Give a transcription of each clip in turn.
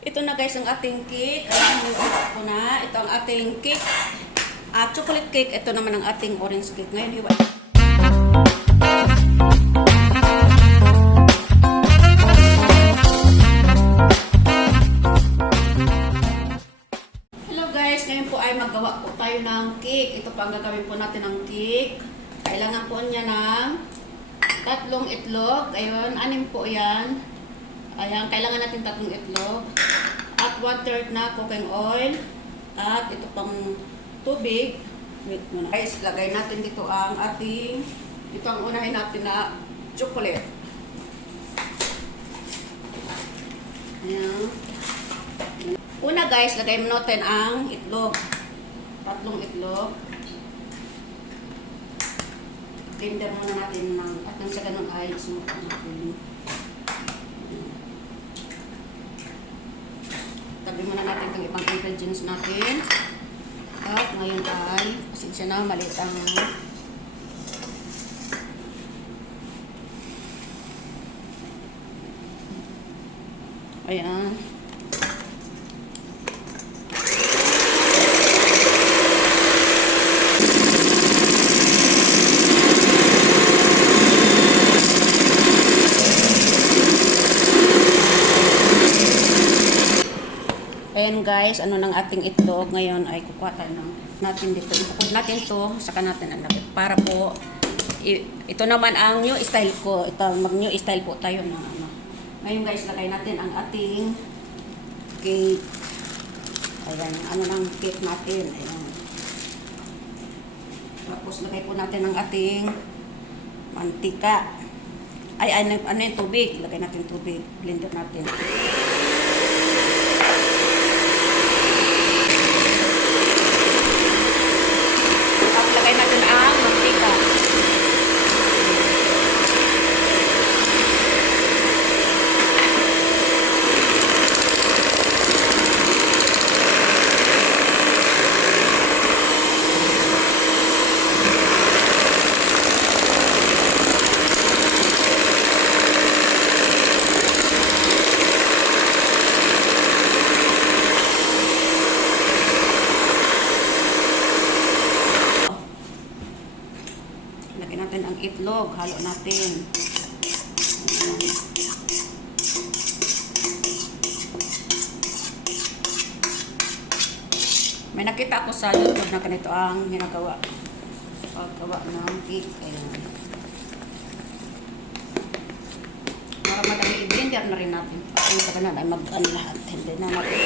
Ito na guys ang ating cake. Ayan, hiwa ko na. Ito ang ating cake. Chocolate cake. Ito naman ang ating orange cake. Ngayon, hiwa. Hello guys, ngayon po ay maggawa po tayo ng cake. Ito pa ang gagawin po natin ng cake. Kailangan po niya ng 3 itlog. Ayun, 6 po yan. Ayan, kailangan natin 3 itlog. At 1/3 na cooking oil. At ito pang tubig. Wait muna. Guys, lagay natin dito ang ating, ito ang unahin natin na chocolate. Ayan. Una guys, lagay mo natin ang itlog. 3 itlog. Blender muna natin ng, at nang sa ganun ay sumukan natin. Tabi muna natin itong ibang ingredients natin. At ngayon ay, pasensya na, maliit ang ayan. Ayan guys, ano ng ating itlog. Ngayon ay kukuha tayo ng natin dito. Ipukod natin to, saka natin ang lapit. Para po, ito naman ang new style ko. Ito, mag-new style po tayo ng ano. Ngayon guys, lagay natin ang ating cake. Ayan, ano ng cake natin. Ayan. Tapos lagay po natin ang ating mantika. Ay, ano yung tubig. Lagay natin tubig. Blender natin. Lagay natin ang mantika. Lagyan natin ang itlog, halo natin. May nakita ako sa YouTube na ganito ang ginagawa. Paggawa ng cake. Ayan. Para madali i-blender na rin natin. Ang kaganan ay mag-ano lahat. Hindi na natin.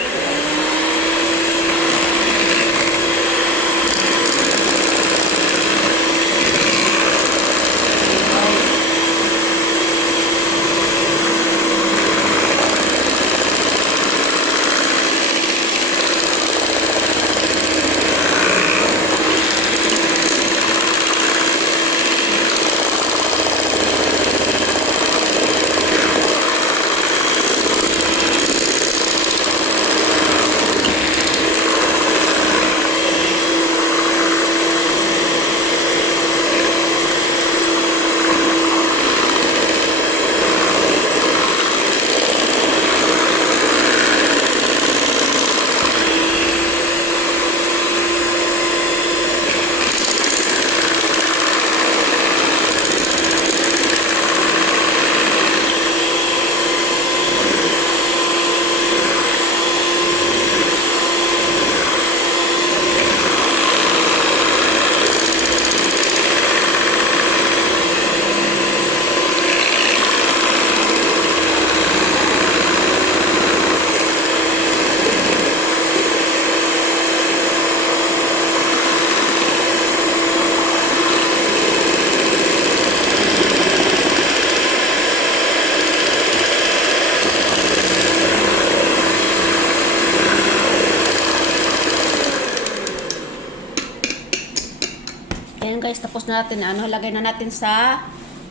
Ayan guys, tapos natin, lagay na natin sa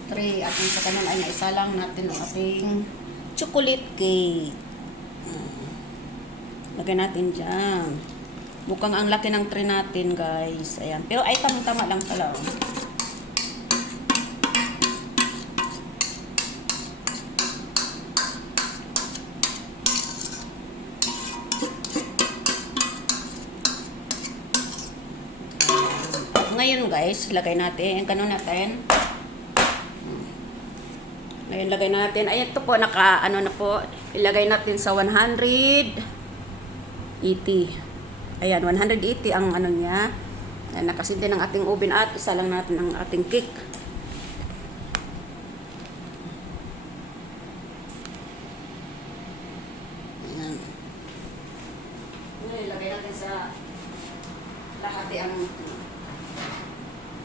tray. At sa kanan ay naisa lang natin ang ating chocolate cake. Lagay natin dyan. Mukhang ang laki ng tray natin guys. Ayan. Pero ay tamang-tama lang pala. ngayon guys, lagay natin, ganun natin. Ngayon lagay natin, ay ito po, ano na po, ilagay natin sa 180. Ayan, 180 ang ano niya. Ayan, nakasindi ng ating oven at isa lang natin ang ating cake. Ayan. Ngayon, ilagay natin sa lahat ang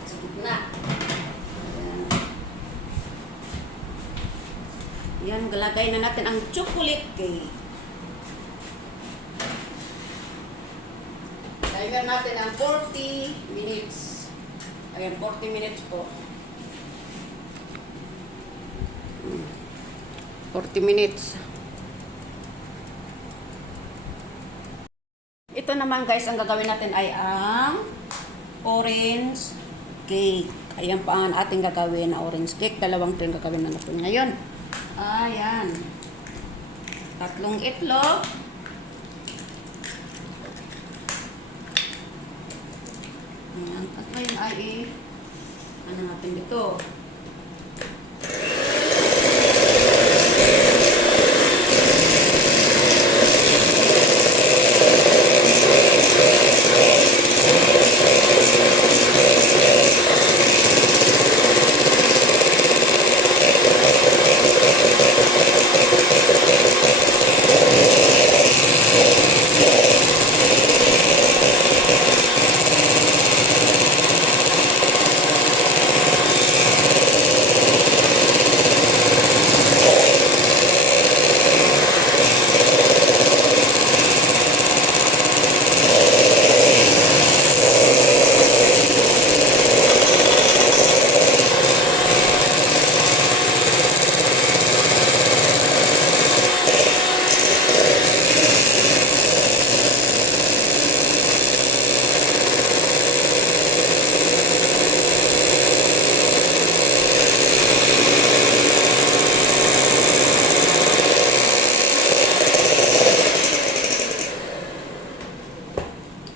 sa gitna. Yan, galagay na natin ang chocolate cake. Timer natin ang 40 minutes. Ayan, 40 minutes po. 40 minutes. Ito naman guys, ang gagawin natin ay ang orange cake. Ayan pa ang ating gagawin na orange cake. Dalawang ito yung gagawin na natin ngayon. Ayan. 3 itlog. Ayan. At ngayon ay ano natin dito.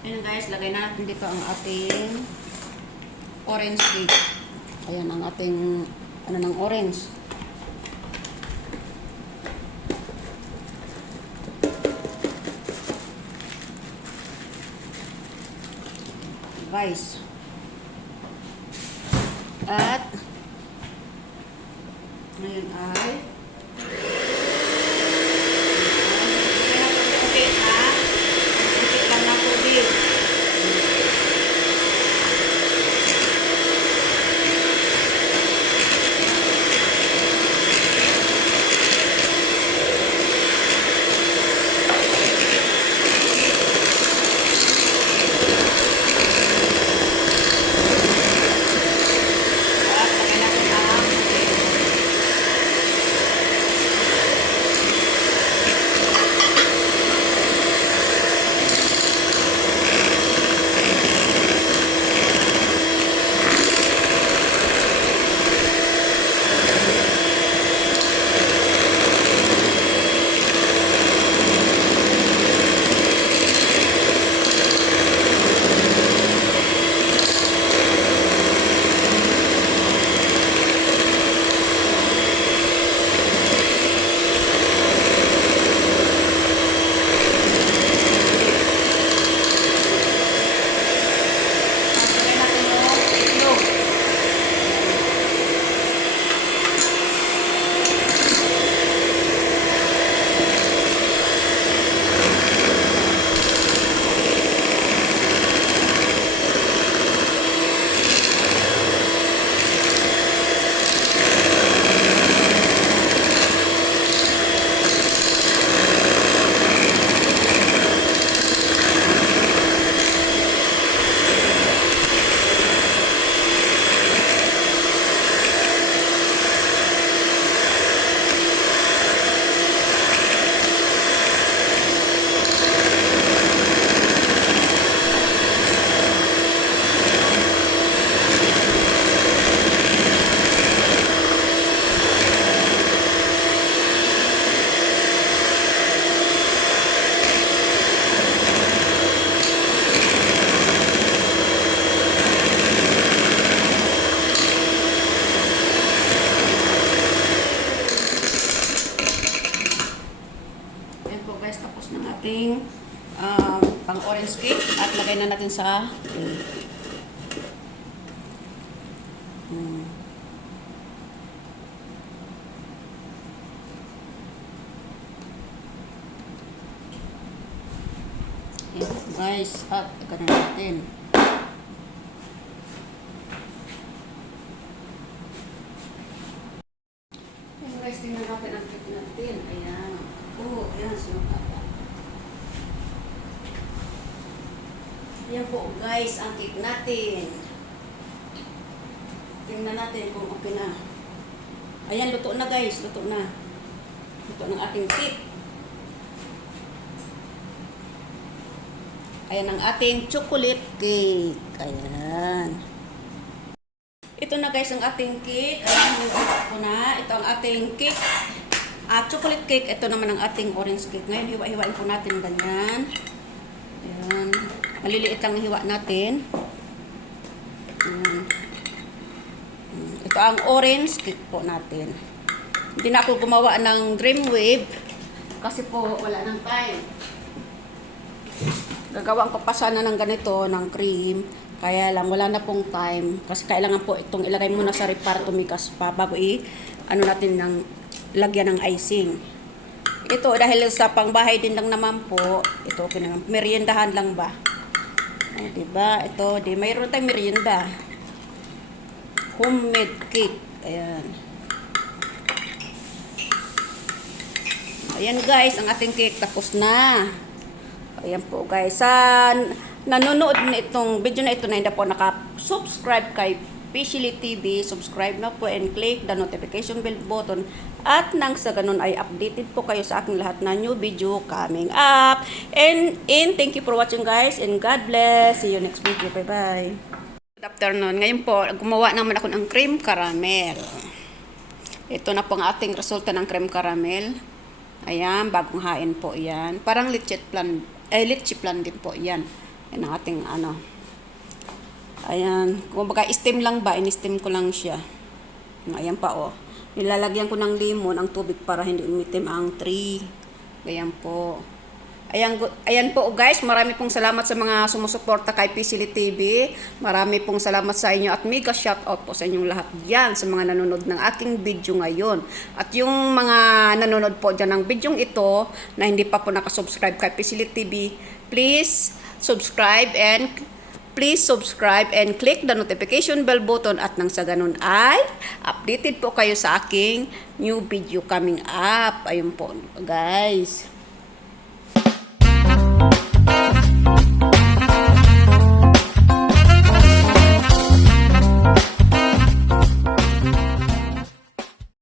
Ayan guys, lagay natin dito ang ating orange cake. Ayan ang ating ano ng orange. Guys. At ngayon ay Ayan po guys, tapos ng ating pang orange cake at lagay na natin sa Ayan guys, at ganun natin. Ayan guys, tingnan natin ang cake natin. Ayan. Oh, ayan, sinukata. Ayan po guys, ang cake natin. Tingnan natin kung okay na. Ayan, luto na guys, luto na. Luto ng ating cake. Ayan ang ating chocolate cake. Ayan. Ito na guys ang ating cake. Ayan, ito na. Ito ang ating cake. Chocolate cake. Ito naman ang ating orange cake. Ngayon, hiwa-hiwain po natin ganyan. Ayan. Maliliit lang hiwa natin. Ayan. Ito ang orange cake po natin. Hindi na ako gumawa ng dream wave kasi po wala nang time. Gagawin ko pa sana ng ganito, ng cream. Kaya lang, wala na pong time. Kasi kailangan po itong ilagay muna sa ref para tumikas pa bago ano natin ng lagyan ng icing. Ito, dahil sa pangbahay din lang naman po, ito, meriendahan lang ba? Diba? Ito, mayroon tayong merienda. Homemade cake. Ayan. Ayan guys, ang ating cake tapos na. Ayan po guys. Nanonood na itong video na ito na hindi po naka-subscribe kay Pishili TV, subscribe na po and click the notification bell button at nang sa ganun ay updated po kayo sa aking lahat na new video coming up. And thank you for watching guys and God bless. See you next video. Bye bye. Good afternoon. Ngayon po, gumawa naman ako ng cream caramel. Ito na po ang ating resulta ng cream caramel. Ayan, bagong hain po yan. Parang leche plan din po yan. Yan ang ating ano. Ayan, kung baga steam lang ba, in-steam ko lang siya. Ayan pa oh. Nilalagyan ko ng lemon ang tubig para hindi umitim ang tree. Ayan po. Ayan po guys, marami pong salamat sa mga sumusuporta kay Pishili TV. Marami pong salamat sa inyo at mega shoutout po sa inyong lahat diyan sa mga nanonood ng aking video ngayon. At yung mga nanonood po diyan ng video ito na hindi pa po nakasubscribe kay Pishili TV, please subscribe and click the notification bell button at nang sa ganun ay updated po kayo sa aking new video coming up. Ayun po guys.